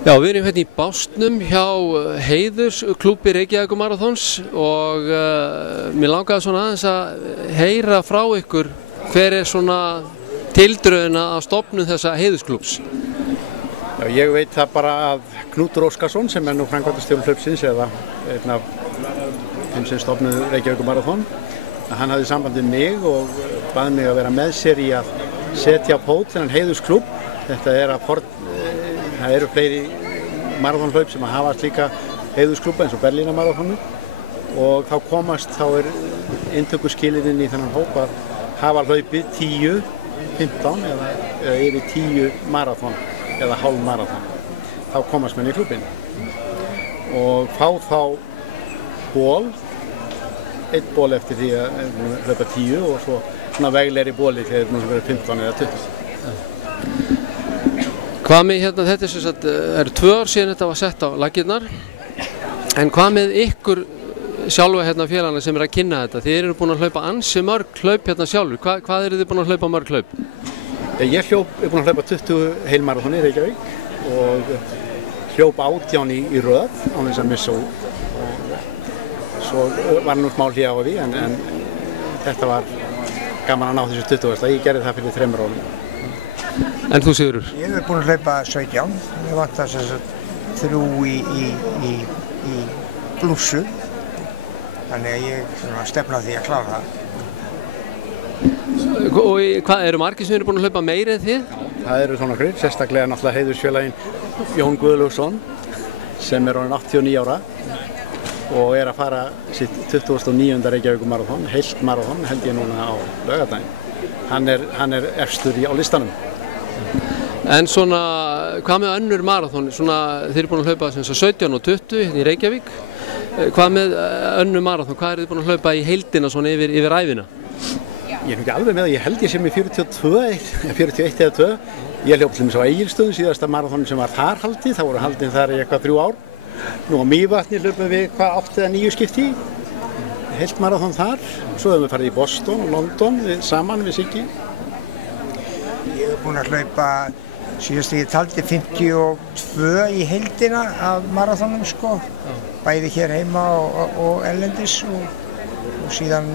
Já, við erum hérna í Básnum hjá Heiðursklúbbi Reykjavíkurmaraþons og mér langaði svona aðeins að heyra frá ykkur hver svona tildröðina að stofnun þessa Heiðursklúbbs. Já, ég veit það bara að Knútur Óskarsson sem nú framkvæmdastjóri hlaupsins eða einn af þeim sem stofnuðu Reykjavíkurmaraþon, hann hafði samband við mig og baði mig að vera með sér í að setja á fót þennan Heiðursklúbb. Þetta er það eru fleiri maraþonhlaup sem hafa slíka heiðursklúbba eins og Berlínarmaraþonu og þá er inntökuskilyrðin í þennan hóp að hafa hlaupið 10, 15 eða yfir 10 maraþon eða hálf maraþon. Þá komast menn í klúbbinn og fá þá einn ból eftir því að hlaupa 10 og svo svona veglegri bóli þegar það verður 15 eða 20. Hvað með hérna, þetta er sem sagt, eru 2 ár síðan þetta var sett á laggirnar, en hvað með ykkur sjálfa hérna félagana sem að kynna þetta? Þið eru búin að hlaupa ansi mörg hlaup hérna sjálfur, hvað eru þið búin að hlaupa mörg hlaup? Ég er búin að hlaupa 20 heilmaraþon í Reykjavík og hljóp 18 í röð á þess að missa út og svo var nú smá hlé á því en þetta var gaman að ná þessu 20. Ég gerði það fyrir 3 árum. En þú Sigurður? Ég er búin að hlaupa 17, ég vantar þess að 3 í blússu, þannig að ég stefna því að klára það. Og hvað, eru margir sem eru búin að hlaupa meira en þið? Það eru svona hrið, sérstaklega náttúrulega heiðursfélaginn Jón Guðlaugsson sem er orðinn 89 ára og er að fara sitt 29. Reykjavíkurmaraþon, heilt maraþon held ég núna á laugardaginn. Hann er efstur á listanum. En svona, hvað með önnur maraþon? Þið eru búin að hlaupa 17 og 20 hérna í Reykjavík. Hvað með önnur maraþon? Hvað eru þið búin að hlaupa í heildina svona yfir ævina? Ég er ekki alveg með það, ég held ég sem í 41 eða 2. Ég hljóp til dæmis á Egilsstöðum, síðasta maraþon sem var þar haldið, það voru haldið þar í eitthvað 3 ár. Nú á Mývatni hlupum við 8 eða 9 skipti, heilt maraþon þar. Svo höfum við farið í Boston og London saman við Siggi. Ég er búin að hlaupa, síðast ég taldi 52 í heildina af maraþonum sko, bæði hér heima og erlendis og síðan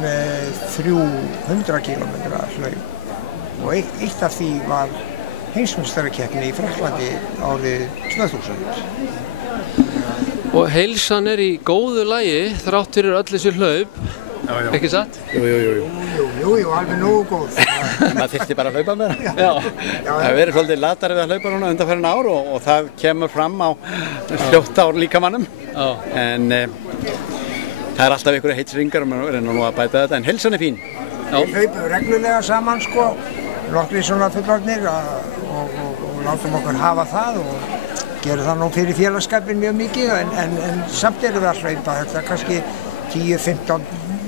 300 kilometra hlaup. Og eitt af því var heimsmeistarakeppni í Frakklandi árið 2000. Og heilsan er í góðu lagi þrátt fyrir öll þessi hlaup, ekki satt? Jú, alveg nógu góð. Maður þyrfti bara að hlaupa með það. Já. Það verið svolítið latari við að hlaupa núna undanfarin ár og það kemur fram á fljótt á líkamannum. En það er alltaf einhverja heitsringar og maður reynir nú að bæta þetta, en heilsan er fín. Við hlaupum reglulega saman sko, nokkrir svona fullorðnir og látum okkur hafa það og gerum það nú fyrir félagskapin mjög mikið en samt erum við að hlaupa þetta kannski 10, 15,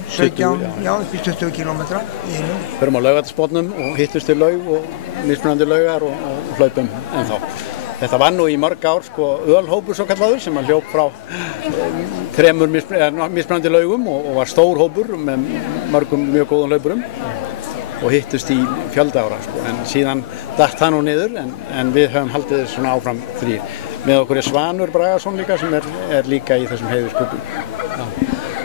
17, upp í 20 kilometra í einu. Förum á Laugardagsbotnum og hittumst til laug og mismunandi laugar og hlaupum ennþá. Þetta var nú í mörg ár sko ölhópur svo kallaður sem að hljóp frá 3 mismunandi laugum og var stór hópur með mörgum mjög góðum hlaupurum og hittust í fjölda ára sko. En síðan datt það nú niður en við höfum haldið þessu svona áfram 3. Með okkur er Svanur Bragason líka sem er líka í þessum heiðursklúbbum.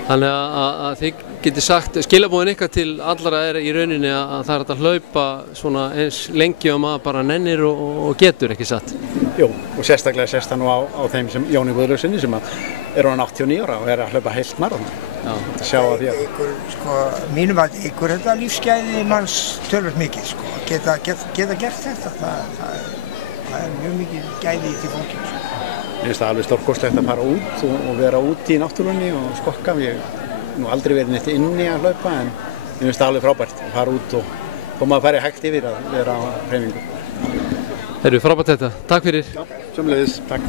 Þannig að þið getið sagt, skilaboðin ykkar til allra er í rauninni að það er hægt að hlaupa svona eins lengi og maður bara nennir og getur, ekki satt? Jú, og sérstaklega sést það nú á þeim sem Jóni Guðlaugssoni sem er orðinn 89 ára og er að hlaupa heilt maraþon. Þetta sjá að því að... Sko, mínum að ykkur þetta lífsgæði manns tölvöld mikið, sko. Geta gert þetta, það er mjög mikið gæði í því fólki, sko. Mér finnst það alveg stórkostlegt að fara út og vera úti í náttúrunni og skokka. Ég hef nú aldrei verið neitt inni að hlaupa en mér finnst það alveg frábært að fara út og maður færi hægt yfir að vera á hreyfingu. Frábært þetta. Takk fyrir. Já, sömuleiðis. Takk.